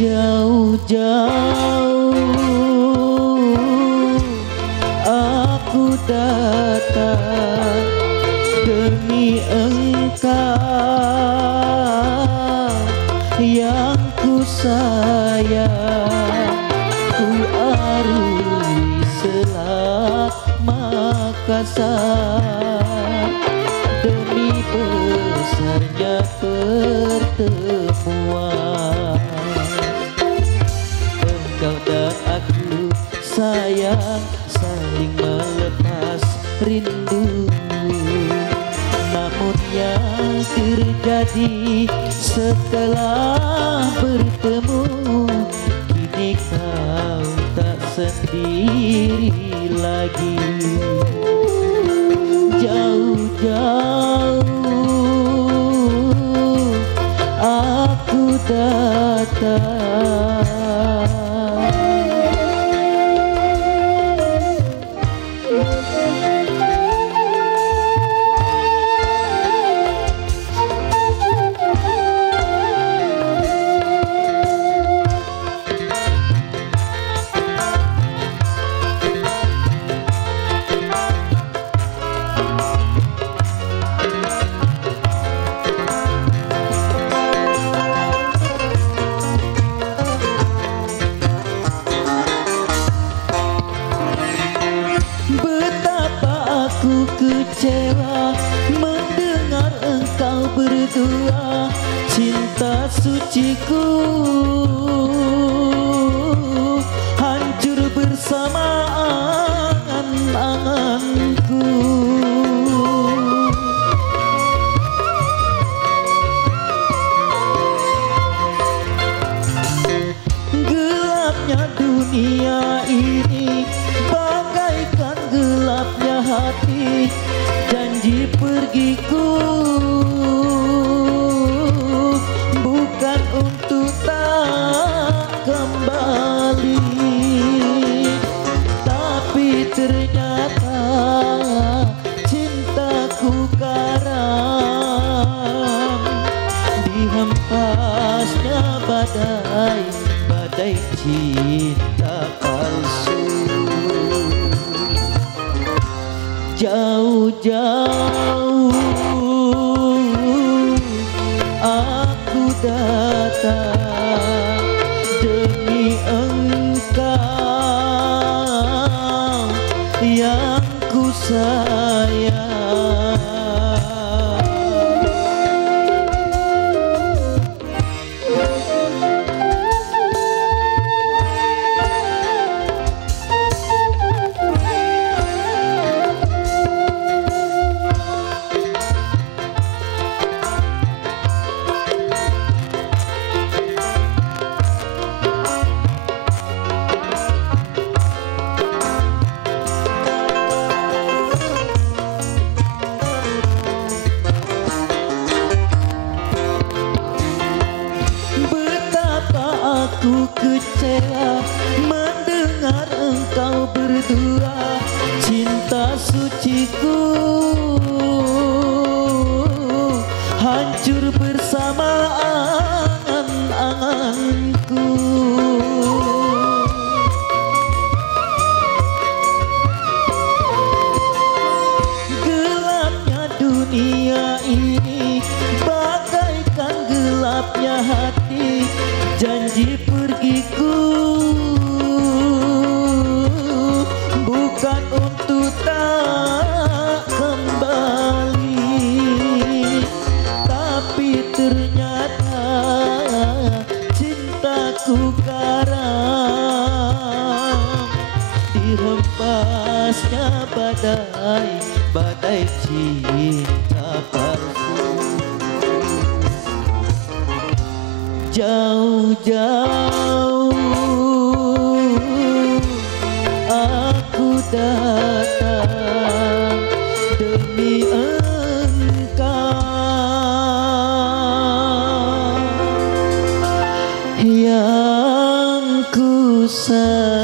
Jauh-jauh aku datang demi engkau yang ku sayang, ku arungi Selat Makassar demi besarnya pertemuan. Engkau dan aku sayang, saling melepas rindu. Namun yang terjadi setelah bertemu, kini kau tak sendiri lagi. Jauh-jauh aku datang. Aku kecewa mendengar engkau berdua, cinta suciku hancur bersama angan-anganku. Gelapnya dunia ini bagaikan gelapnya hati, janji pergiku bukan untuk tak kembali, tapi ternyata cintaku karam dihempasnya badai, badai cinta palsu. Jauh-jauh aku datang demi engkau yang ku sayang. Aku kecewa mendengar engkau berdua, cinta suciku hancur bersama angan-anganku. Gelapnya dunia ini bagaikan gelapnya hati, janji pergiku bukan untuk tak kembali, tapi ternyata cintaku karam dihempasnya badai, badai cinta palsu. Jauh-jauh aku datang demi engkau yang ku sayang.